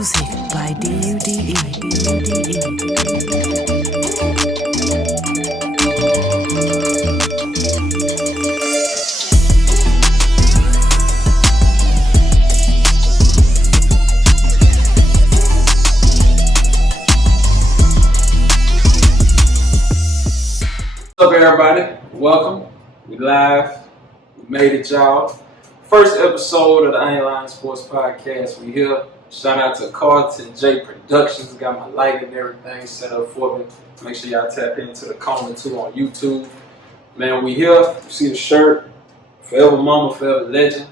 Music by DUDE. What's up, everybody? Welcome. We live. We made it, y'all. First episode of the I Ain't Lying Sports Podcast. We here. Shout out to Carlton J Productions. Got my light and everything set up for me. Make sure y'all tap into the comment too on YouTube. Man, we here. You see the shirt. Forever Mamba, forever legend.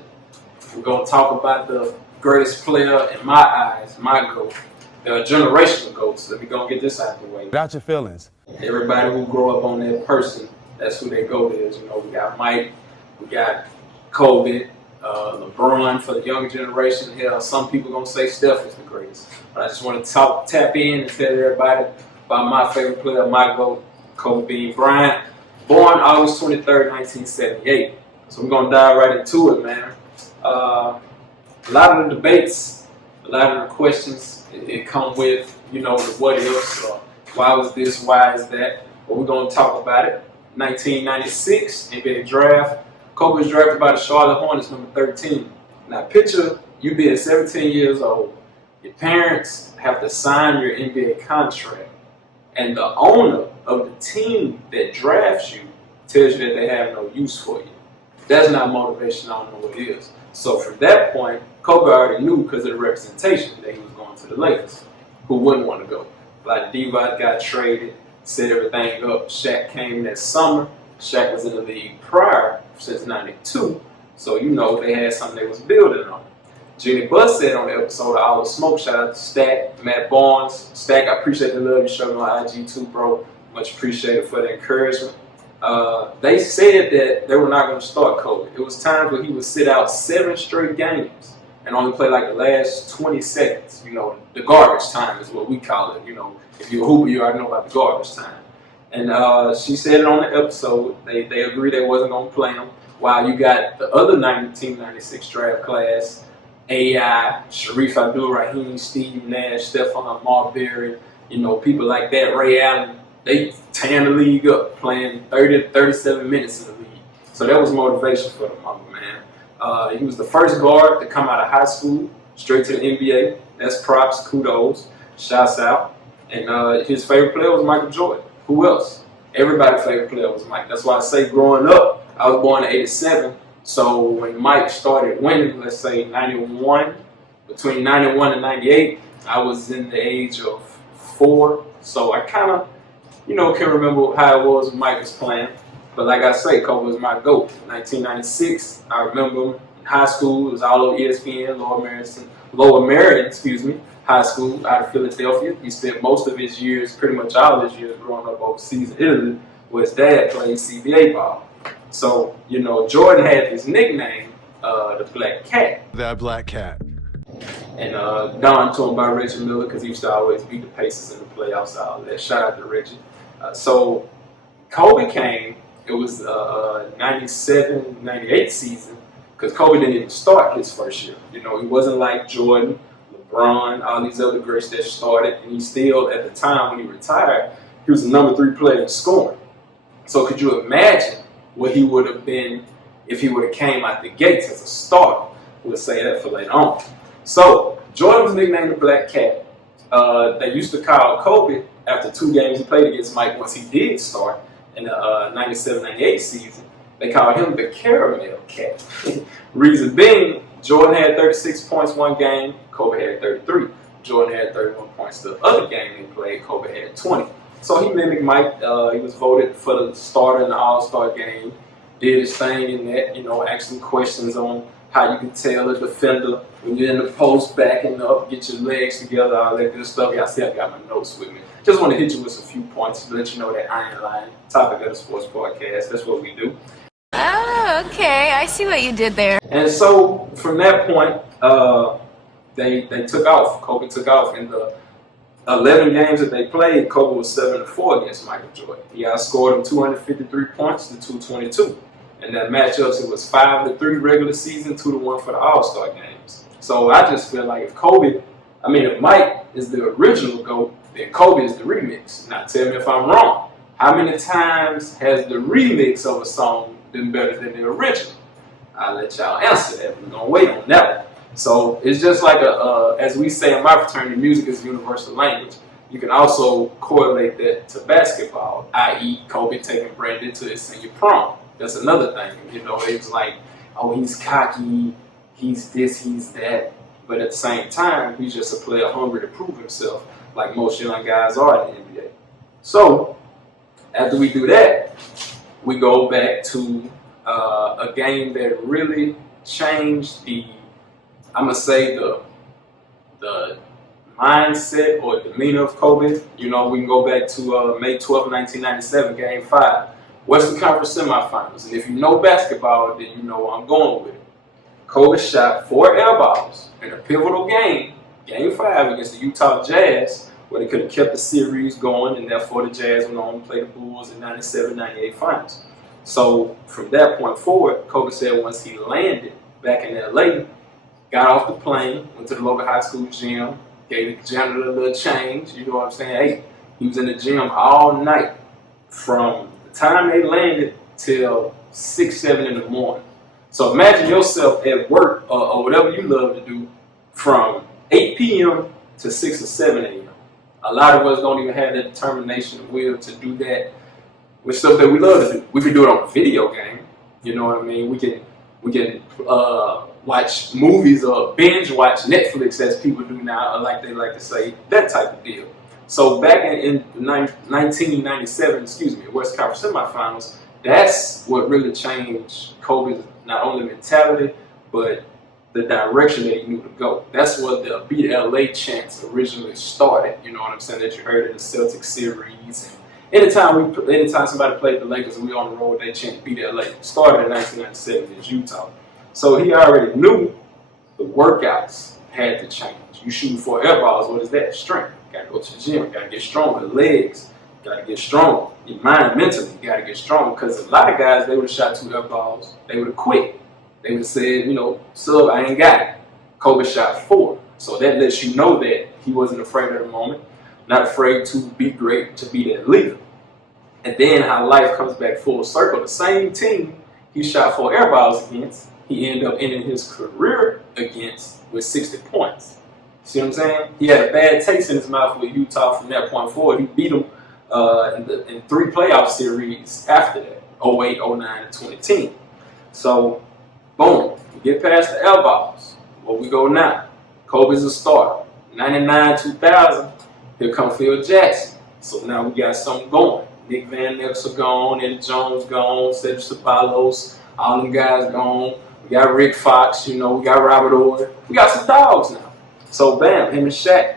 We're gonna talk about the greatest player in my eyes, my GOAT. The generational GOATs. Let me go and get this out of the way. Without your feelings. Everybody who grow up on that person, that's who their GOAT is. You know, we got Mike, we got Kobe, LeBron for the younger generation. Hell, some people gonna say Steph is the greatest. But I just want to tap in and tell everybody about my favorite player, my GOAT, Kobe Bryant. Born August 23rd, 1978. So we're gonna dive right into it, man. A lot of the debates, a lot of the questions, it come with, you know, the what ifs, or why was this, why is that? But we're gonna talk about it. 1996 NBA draft. Kobe was drafted by the Charlotte Hornets, number 13. Now picture you being 17 years old. Your parents have to sign your NBA contract, and the owner of the team that drafts you tells you that they have no use for you. That's not motivation. I don't know what it is. So from that point, Kobe already knew because of the representation that he was going to the Lakers. Who wouldn't want to go? Like Divac got traded, set everything up. Shaq came that summer. Shaq was in the league prior since '92, so you know they had something they was building on. Jenny Buss said on the episode of All the Smoke, shout out to Stack, Matt Barnes. Stack, I appreciate the love you showed me on IG too, bro. Much appreciated for the encouragement. They said that they were not going to start Kobe. It was times where he would sit out 7 straight games and only play like the last 20 seconds. You know, the garbage time is what we call it. You know, if you're a hooper, you already know about the garbage time. And she said it on the episode. They agreed they wasn't going to play him. While you got the other 1996 draft class, AI, Sharif Abdul-Rahim, Steve Nash, Stephon Marbury, you know, people like that, Ray Allen, they tearing the league up, playing 30 to 37 minutes in the league. So that was motivation for the Mamba, man. He was the first guard to come out of high school, straight to the NBA. That's props, kudos, shouts out. And his favorite player was Michael Jordan. Who else? Everybody's favorite player was Mike. That's why I say growing up, I was born in '87. So when Mike started winning, let's say 91, between 91 and 98, I was in the age of 4. So I kind of, you know, can remember how it was when Mike was playing. But like I say, Kobe was my GOAT. 1996, I remember him in high school. It was all over ESPN, Lower Merion, High School out of Philadelphia. He spent most of his years, pretty much all his years, growing up overseas in Italy, where his dad played CBA ball. So, you know, Jordan had his nickname, the Black Cat. That Black Cat. And Don to him by Reggie Miller because he used to always beat the Pacers in the playoffs. All that. Shout out to Reggie. So Kobe came. It was 97, 98 season because Kobe didn't even start his first year. You know, he wasn't like Jordan, LeBron, all these other greats that started. And he still, at the time when he retired, he was the number 3 player in scoring. So could you imagine what he would have been if he would have came out the gates as a starter? We'll say that for later on. So Jordan was nicknamed the Black Cat. They used to call Kobe, after 2 games he played against Mike once he did start in the 97-98 season, they called him the Caramel Cat. Reason being, Jordan had 36 points one game, Kobe had 33. Jordan had 31 points the other game they played, Kobe had 20. So he mimicked Mike. He was voted for the starter in the All-Star game, did his thing in that, you know, asking questions on how you can tell a defender when you're in the post backing up, get your legs together, all that good stuff. Yeah, I still got my notes with me. Just want to hit you with a few points to let you know that I ain't lying. Topic of the sports podcast. That's what we do. Oh, okay. I see what you did there. And so from that point, they took off. Kobe took off in the 11 games that they played. Kobe was 7-4 against Michael Jordan. He outscored him 253 points to 222. In that matchups, it was 5-3 regular season, 2-1 for the All-Star games. So I just feel like if Kobe I mean, if Mike is the original GOAT, then Kobe is the remix. Now tell me if I'm wrong. How many times has the remix of a song been better than the original? I'll let y'all answer that. We're gonna wait on that one. So it's just like as we say in my fraternity, music is universal language. You can also correlate that to basketball, i.e. Kobe taking Brandon to his senior prom. That's another thing. You know, it's like, oh, he's cocky, he's this, he's that. But at the same time, he's just a player hungry to prove himself, like most young guys are in the NBA. So after we do that, we go back to a game that really changed I'm gonna say the mindset or demeanor of Kobe. You know, we can go back to May 12, 1997, Game 5, Western Conference semifinals. And if you know basketball, then you know where I'm going with it. Kobe shot 4 air balls in a pivotal game, Game 5 against the Utah Jazz, where they could have kept the series going, and therefore the Jazz went on to play the Bulls in 97-98 finals. So from that point forward, Kobe said once he landed back in LA, got off the plane, went to the local high school gym, gave the janitor a little change, you know what I'm saying? Hey, he was in the gym all night from the time they landed till 6, 7 in the morning. So imagine yourself at work or whatever you love to do from 8 p.m. to 6 or 7 a.m. A lot of us don't even have that determination and will to do that with stuff that we love to do. We can do it on a video game, you know what I mean? We can watch movies or binge watch Netflix, as people do now, or like they like to say, that type of deal. So back in 1997, West Conference semifinals, that's what really changed Kobe's not only mentality, but the direction that he knew to go. That's what the Beat LA chants originally started, you know what I'm saying, that you heard in the Celtics series. And anytime somebody played the Lakers and we on the road, they chant Beat LA. Started in 1997 in Utah. So he already knew the workouts had to change. You shooting 4 air balls, what is that? Strength. You gotta go to the gym, you gotta get stronger. Legs, you gotta get stronger. Your mind, mentally, you gotta get stronger. Because a lot of guys, they would have shot 2 air balls, they would have quit. They would have said, you know, sub, I ain't got it. Kobe shot 4. So that lets you know that he wasn't afraid of the moment, not afraid to be great, to be that leader. And then how life comes back full circle. The same team he shot 4 air balls against, he ended up ending his career against with 60 points. See what I'm saying? He had a bad taste in his mouth with Utah from that point forward. He beat them in 3 playoff series after that, 08, 09, and 2010. So, boom, we get past the air balls. Where we go now? Kobe's a starter. 99, 2000, here come Phil Jackson. So now we got something going. Nick Van Exel gone, Eddie Jones gone, Cedric Ceballos, all them guys gone. We got Rick Fox, you know, we got Robert Ory. We got some dogs now. So bam, him and Shaq,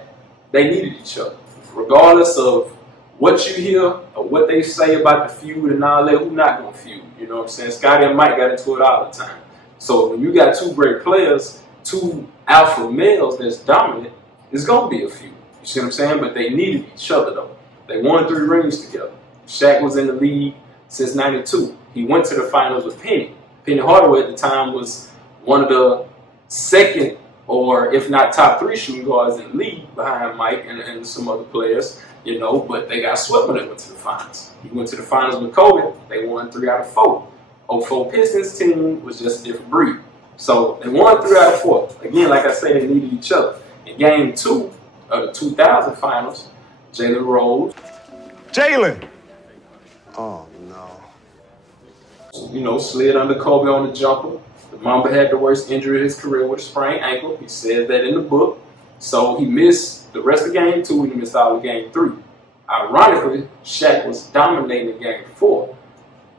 they needed each other. Regardless of what you hear or what they say about the feud and all that, who not gonna feud? You know what I'm saying? Scotty and Mike got into it all the time. So when you got 2 great players, 2 alpha males that's dominant, it's gonna be a feud. You see what I'm saying? But they needed each other though. They won 3 rings together. Shaq was in the league since '92. He went to the finals with Penny. Penny Hardaway at the time was one of the second, or if not top 3 shooting guards in the league behind Mike and some other players, you know, but they got swept when they went to the finals. He went to the finals with Kobe. They won 3 out of 4. 04 Pistons team was just a different breed. So they won 3 out of 4. Again, like I said, they needed each other. In game 2 of the 2000 finals, Jalen Rose. Jalen! Oh, no. You know, slid under Kobe on the jumper. The Mamba had the worst injury of his career with a sprained ankle. He said that in the book. So he missed the rest of game 2 and he missed all of game 3. Ironically, Shaq was dominating in game 4.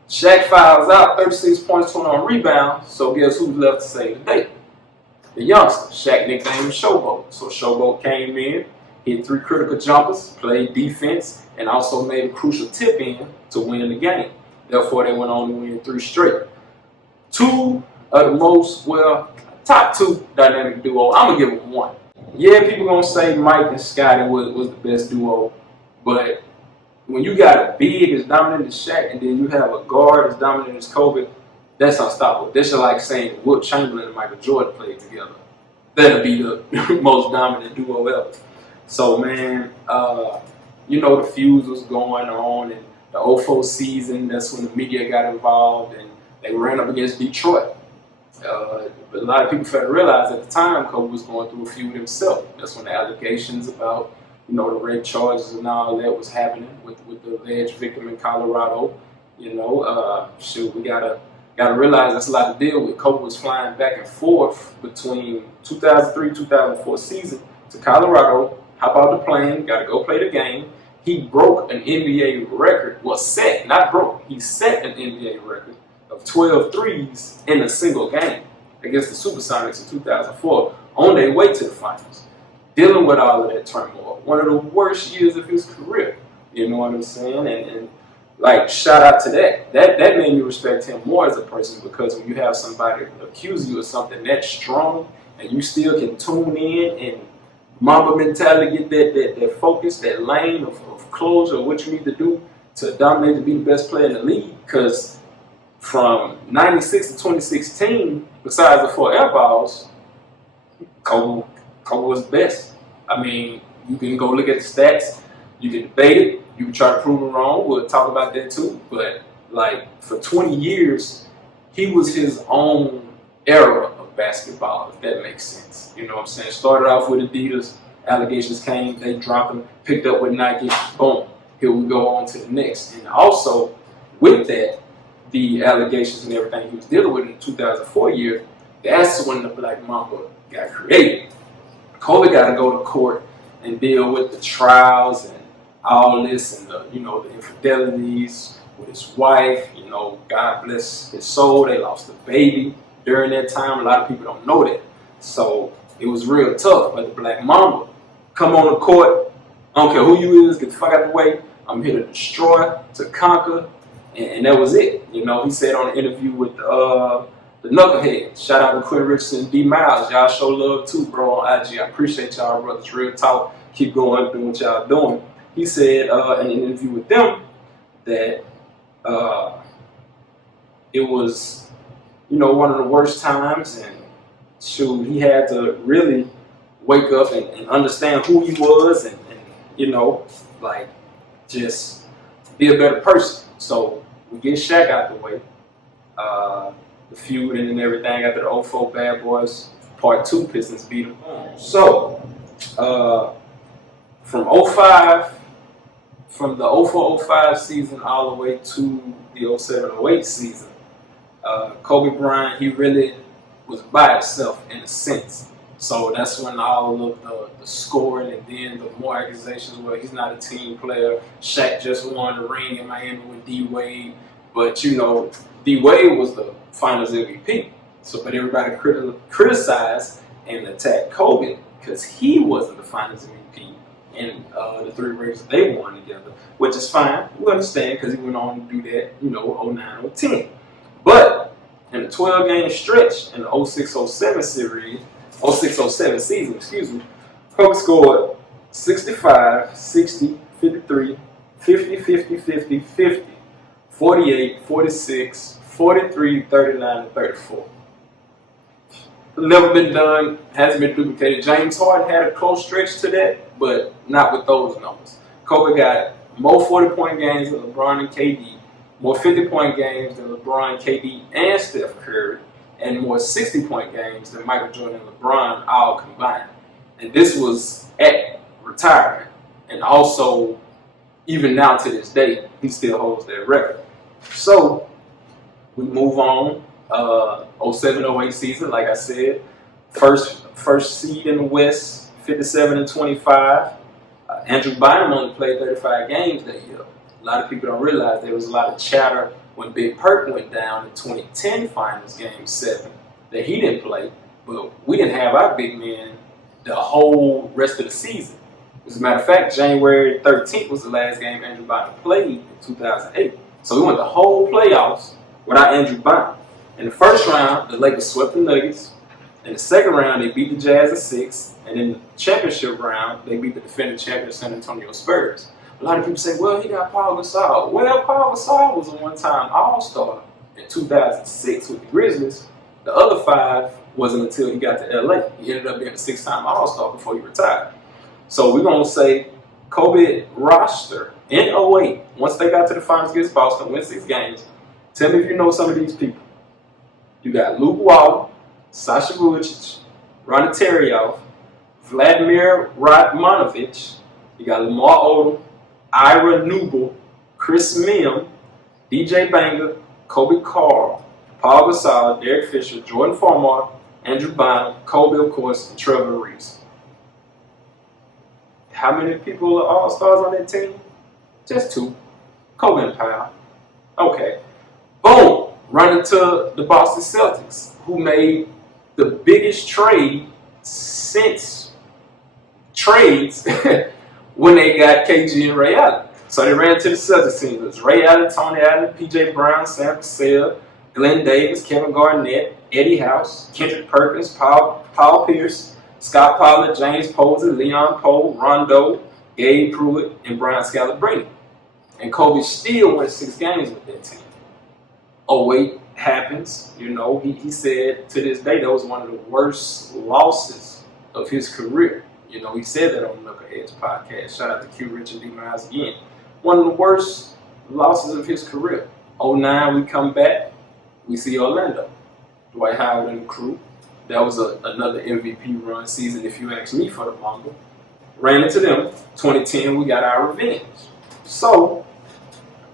Shaq fouls out, 36 points, 21 rebounds. So guess who's left to save the day? The youngster. Shaq nicknamed him Showboat. So Showboat came in, hit 3 critical jumpers, played defense, and also made a crucial tip in to win the game. Therefore, they went on to win 3 straight. 2 of the most, top 2 dynamic duo. I'm going to give them 1. Yeah, people going to say Mike and Scotty was the best duo, but when you got a big as dominant as Shaq and then you have a guard as dominant as Kobe, that's unstoppable. That's like saying Wilt Chamberlain and Michael Jordan played together. that'll be the most dominant duo ever. So man, you know, the feuds was going on, and the '04 season, that's when the media got involved, and they ran up against Detroit. But a lot of people failed to realize at the time Kobe was going through a feud himself. That's when the allegations about, you know, the rape charges and all that was happening with the alleged victim in Colorado. You know, shoot, we gotta realize that's a lot to deal with. Kobe was flying back and forth between 2003-2004 season to Colorado. Hop out the plane, gotta go play the game. He broke an NBA record. Well, set, not broke. He set an NBA record of 12 threes in a single game against the Supersonics in 2004 on their way to the finals. Dealing with all of that turmoil. One of the worst years of his career. You know what I'm saying? And like, shout out to that. That made me respect him more as a person, because when you have somebody accuse you of something that strong and you still can tune in and Mamba mentality, get that focus, that lane of closure of what you need to do to dominate, to be the best player in the league. Because from 96 to 2016, besides the 4 air balls, Kobe was best. I mean, you can go look at the stats, you can debate it, you can try to prove it wrong, we'll talk about that too. But like, for 20 years, he was his own era of basketball, if that makes sense. You know what I'm saying? Started off with Adidas, allegations came, they dropped him, picked up with Nike, boom, here we go on to the next. And also, with that, the allegations and everything he was dealing with in the 2004 year, that's when the Black Mamba got created. Kobe got to go to court and deal with the trials and all this, and the, you know, the infidelities with his wife. You know, God bless his soul, they lost a baby during that time. A lot of people don't know that. So it was real tough. But the Black Mamba come on the court, I don't care who you is, get the fuck out of the way. I'm here to destroy, to conquer, and that was it. You know, he said on an interview with the Knucklehead, shout out to Quinn Richardson, D Miles, y'all show love too, bro, on IG. I appreciate y'all, brothers. Real talk. Keep going, doing what y'all doing. He said in an interview with them that it was, you know, one of the worst times, and shoot, he had to really wake up and understand who he was, and you know, like, just be a better person. So we get Shaq out the way, the feud and everything after the '04 Bad Boys Part 2 Pistons beat him. So from '05, from the '04-'05 season all the way to the '07-'08 season, Kobe Bryant, he really was by himself in a sense. So that's when all of the scoring, and then the more accusations were he's not a team player. Shaq just won the ring in Miami with D Wade, but you know, D Wade was the Finals MVP. So, but everybody criticized and attacked Kobe because he wasn't the Finals MVP in the 3 rings they won together, which is fine. We understand, because he went on to do that, you know, '09, '10. But in the 12-game stretch in the '06-'07 series, '06-'07 season, excuse me, Kobe scored 65, 60, 53, 50, 50, 50, 50, 48, 46, 43, 39, and 34. Never been done, hasn't been duplicated. James Harden had a close stretch to that, but not with those numbers. Kobe got more 40-point games than LeBron and KD, more 50-point games than LeBron, KD, and Steph Curry, and more 60-point games than Michael Jordan and LeBron all combined. And this was at retirement. And also, even now to this day, he still holds that record. So, we move on. '07-'08 season, like I said, first seed in the West, 57-25. Andrew Bynum only played 35 games that year. A lot of people don't realize there was a lot of chatter when Big Perk went down in 2010 Finals Game 7 that he didn't play, but we didn't have our big man the whole rest of the season. As a matter of fact, January 13th was the last game Andrew Bynum played in 2008. So we went the whole playoffs without Andrew Bynum. In the first round, the Lakers swept the Nuggets. In the second round, they beat the Jazz in 6. And in the championship round, they beat the defending champion San Antonio Spurs. A lot of people say, well, he got Paul Gasol. Well, Paul Gasol was a one-time All-Star in 2006 with the Grizzlies. The other 5 Wasn't until he got to LA. He ended up being a 6-time All-Star before he retired. So we're going to say Kobe roster in 08, once they got to the finals against Boston, win 6 games. Tell me if you know some of these people. You got Luke Walton, Sasha Vujacic, Ronnie Terioff, Vladimir Radmanovich. You got Lamar Odom, Ira Newble, Chris Mim, DJ Banger, Kobe Carl, Paul Gasol, Derek Fisher, Jordan Farmar, Andrew Bynum, Kobe, of course, and Trevor Reese. How many people are All-Stars on that team? Just 2. Kobe and Powell. Okay. Boom! Running to the Boston Celtics, who made the biggest trade since trades when they got KG and Ray Allen. So they ran to the Celtics team. It was Ray Allen, Tony Allen, PJ Brown, Sam Cassell, Glenn Davis, Kevin Garnett, Eddie House, Kendrick Perkins, Paul Pierce, Scott Pollard, James Posey, Leon Poole, Rondo, Gabe Pruitt, and Brian Scalabrine. And Kobe still won 6 games with that team. 08 happens, you know, he said to this day that was one of the worst losses of his career. You know, he said that on the Knuckleheads podcast. Shout out to Q Rich and D Miles again. One of the worst losses of his career. 09, we come back, we see Orlando. Dwight Howard and the crew. That was another MVP run season, if you ask me, for the Mamba. Ran into them. 2010, we got our revenge. So,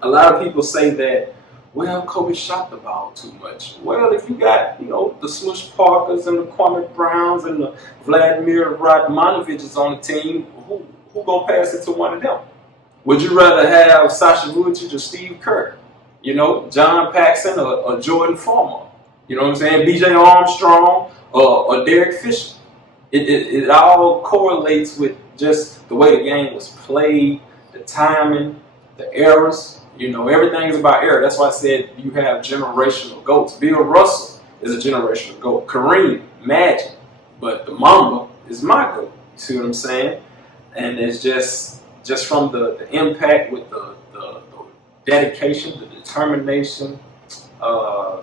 a lot of people say that, well, Kobe shot the ball too much. Well, if you got, you know, the Smush Parkers and the Kwame Browns and the Vladimir Radmanoviches on the team, who gonna pass it to one of them? Would you rather have Sasha Vujacic or Steve Kerr? You know, John Paxson or Jordan Farmar? You know what I'm saying? B.J. Armstrong or Derek Fisher. It all correlates with just the way the game was played, the timing, the errors. You know, everything is about error. That's why I said you have generational GOATs. Bill Russell is a generational GOAT. Kareem, Magic. But the Mamba is my GOAT. You see what I'm saying? And it's just from the impact with the dedication, the determination.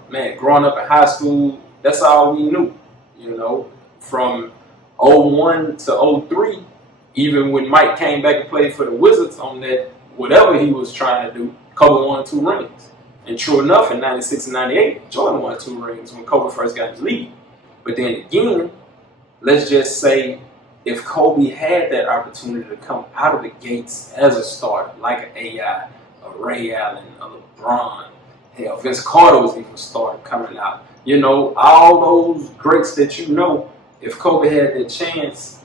Man, growing up in high school, that's all we knew. You know, from 01 to 03, even when Mike came back and played for the Wizards on that, whatever he was trying to do, Kobe won 2 rings. And true enough, in 96 and 98, Jordan won 2 rings when Kobe first got his lead. But then again, let's just say if Kobe had that opportunity to come out of the gates as a starter, like an AI, a Ray Allen, a LeBron, hell, Vince Carter was even a starter coming out. You know, all those greats that you know, if Kobe had that chance,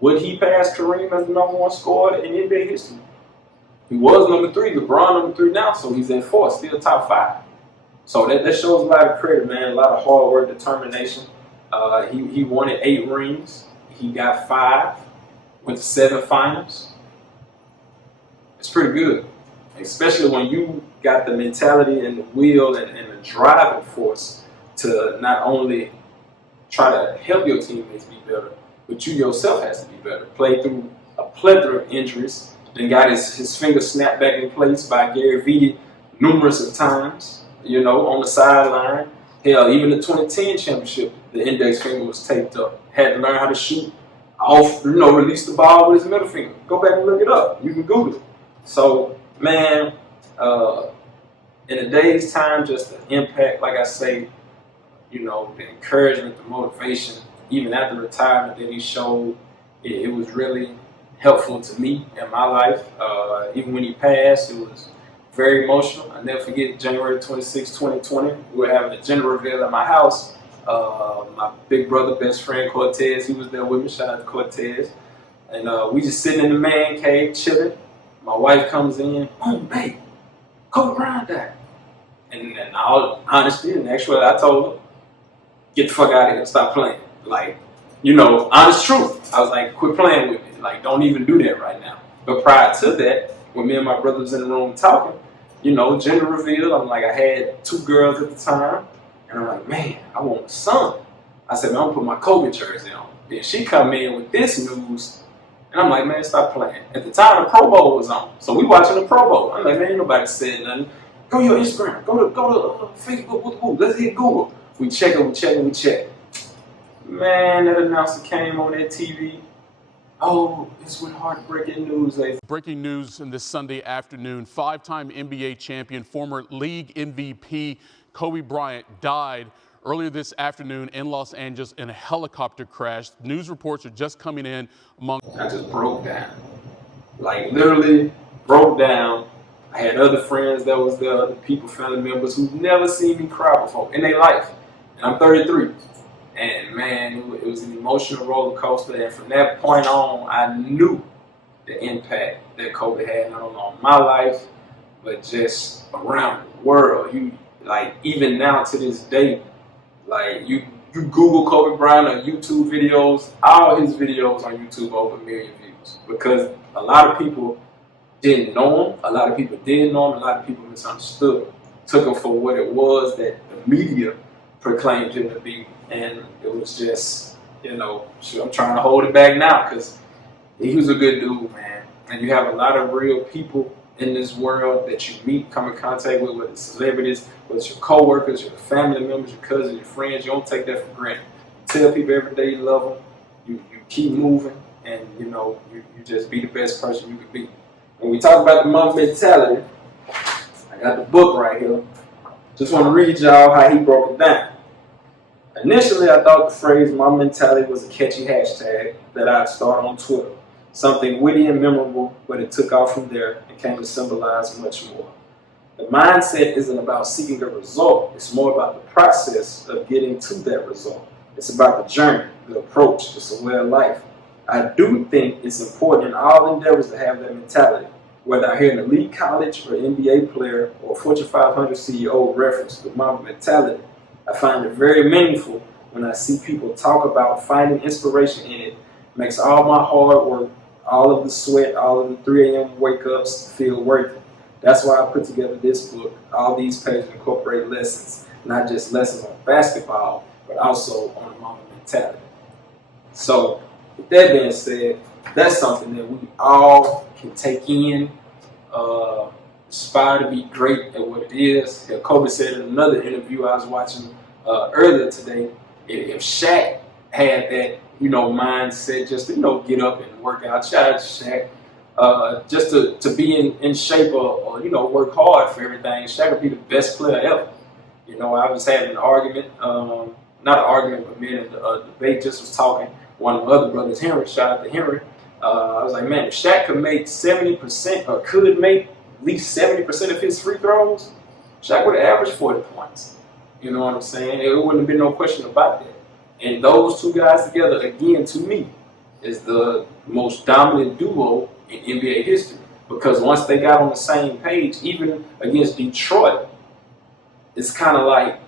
would he pass Kareem as the #1 scorer in NBA history? He was number 3, LeBron number 3 now, so he's at 4, still top 5. So that shows a lot of credit, man, a lot of hard work, determination. He wanted 8 rings. He got 5, went to 7 finals. It's pretty good, especially when you got the mentality and the will and the driving force to not only try to help your teammates be better, but you yourself has to be better. Played through a plethora of injuries, then got his finger snapped back in place by Gary Vitti numerous of times, you know, on the sideline. Hell, even the 2010 championship, the index finger was taped up. Had to learn how to shoot off, you know, release the ball with his middle finger. Go back and look it up. You can Google it. So, man, in a day's time, just the impact, like I say, you know, the encouragement, the motivation, even after retirement that he showed, it was really helpful to me in my life. Even when he passed, it was very emotional. I never forget January 26, 2020. We were having a gender reveal at my house. My big brother, best friend, Cortez, he was there with me. Shout out to Cortez. And we just sitting in the man cave, chilling. My wife comes in, boom, babe, Kobe Bryant died. And in all honesty and actually, I told her, get the fuck out of here, stop playing. Like, you know, honest truth. I was like, quit playing with me. Like, don't even do that right now. But prior to that, when me and my brother was in the room talking, you know, gender reveal, I'm like, I had 2 girls at the time. And I'm like, man, I want a son. I said, man, I'm gonna put my Kobe jersey on. Then she come in with this news. And I'm like, man, stop playing. At the time, the Pro Bowl was on. So we watching the Pro Bowl. I'm like, man, ain't nobody said nothing. Go to your Instagram. Go to Facebook. Let's hit Google. We check. Man, that announcer came on that TV. Oh, it's with heartbreaking news. Breaking news in this Sunday afternoon. Five-time NBA champion, former league MVP Kobe Bryant died earlier this afternoon in Los Angeles in a helicopter crash. News reports are just coming in among... I just broke down. Like, literally broke down. I had other friends that was there, other people, family members who've never seen me cry before in their life. And I'm 33. And man, it was an emotional roller coaster. And from that point on, I knew the impact that Kobe had not only on my life, but just around the world. You like even now to this day, like you Google Kobe Bryant or YouTube videos, all his videos on YouTube over 1 million views because a lot of people didn't know him, a lot of people did know him, a lot of people misunderstood him, took him for what it was that the media proclaimed him to be, and it was just, you know, I'm trying to hold it back now because he was a good dude, man. And you have a lot of real people in this world that you meet, come in contact with, whether it's celebrities, whether it's your co-workers, your family members, your cousins, your friends. You don't take that for granted. You tell people every day you love them, you keep moving, and you know, you just be the best person you could be. When we talk about the Mamba mentality, I got the book right here. Just want to read y'all how he broke it down. Initially, I thought the phrase Mamba mentality was a catchy hashtag that I'd start on Twitter. Something witty and memorable, but it took off from there and came to symbolize much more. The mindset isn't about seeking a result, it's more about the process of getting to that result. It's about the journey, the approach, it's a way of life. I do think it's important in all endeavors to have that mentality. Whether I hear an elite college or NBA player or Fortune 500 CEO reference the Mamba mentality, I find it very meaningful when I see people talk about finding inspiration in it. Makes all my hard work, all of the sweat, all of the 3 a.m. wake-ups feel worth it. That's why I put together this book. All these pages incorporate lessons, not just lessons on basketball, but also on the Mamba mentality. So, with that being said, that's something that we all can take in, aspire to be great at what it is. Kobe said in another interview I was watching earlier today, if Shaq had that, you know, mindset just to, you know, get up and work out, shout out to Shaq, just to be in shape or, you know, work hard for everything, Shaq would be the best player ever. You know, I was having an argument, not an argument, but me and a debate just was talking. One of my other brothers, Henry, shout out to Henry. I was like, man, if Shaq could make 70% or could make at least 70% of his free throws, Shaq would have averaged 40 points. You know what I'm saying? It wouldn't have been no question about that. And those two guys together, again, to me, is the most dominant duo in NBA history. Because once they got on the same page, even against Detroit, it's kind of like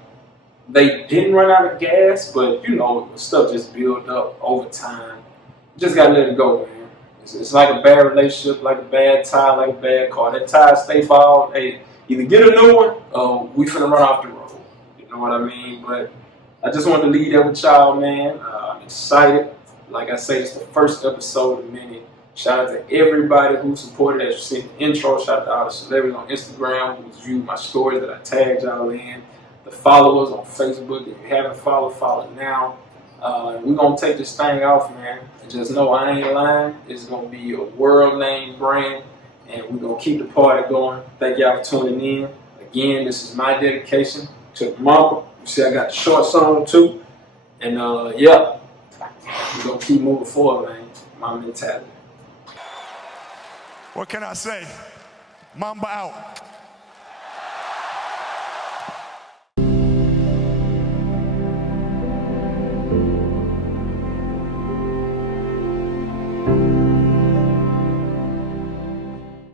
they didn't run out of gas, but, you know, stuff just built up over time. You just got to let it go, man. It's like a bad relationship, like a bad tie, like a bad car. That tie stay bald. Hey, either get a new one or we finna run off the road. You know what I mean? But I just wanted to leave that with y'all, man. I'm excited. Like I say, it's the first episode of many. Shout out to everybody who supported, as you see in the intro. Shout out to all the celebrities on Instagram who's viewed my stories that I tagged y'all in. The followers on Facebook. If you haven't followed, follow now. We're going to take this thing off, man. And just know I ain't lying. It's going to be a world-name brand. And we're going to keep the party going. Thank y'all for tuning in. Again, this is my dedication to the Mamba. You see I got the shorts on too. And yeah, we're going to keep moving forward, man. My mentality. What can I say? Mamba out.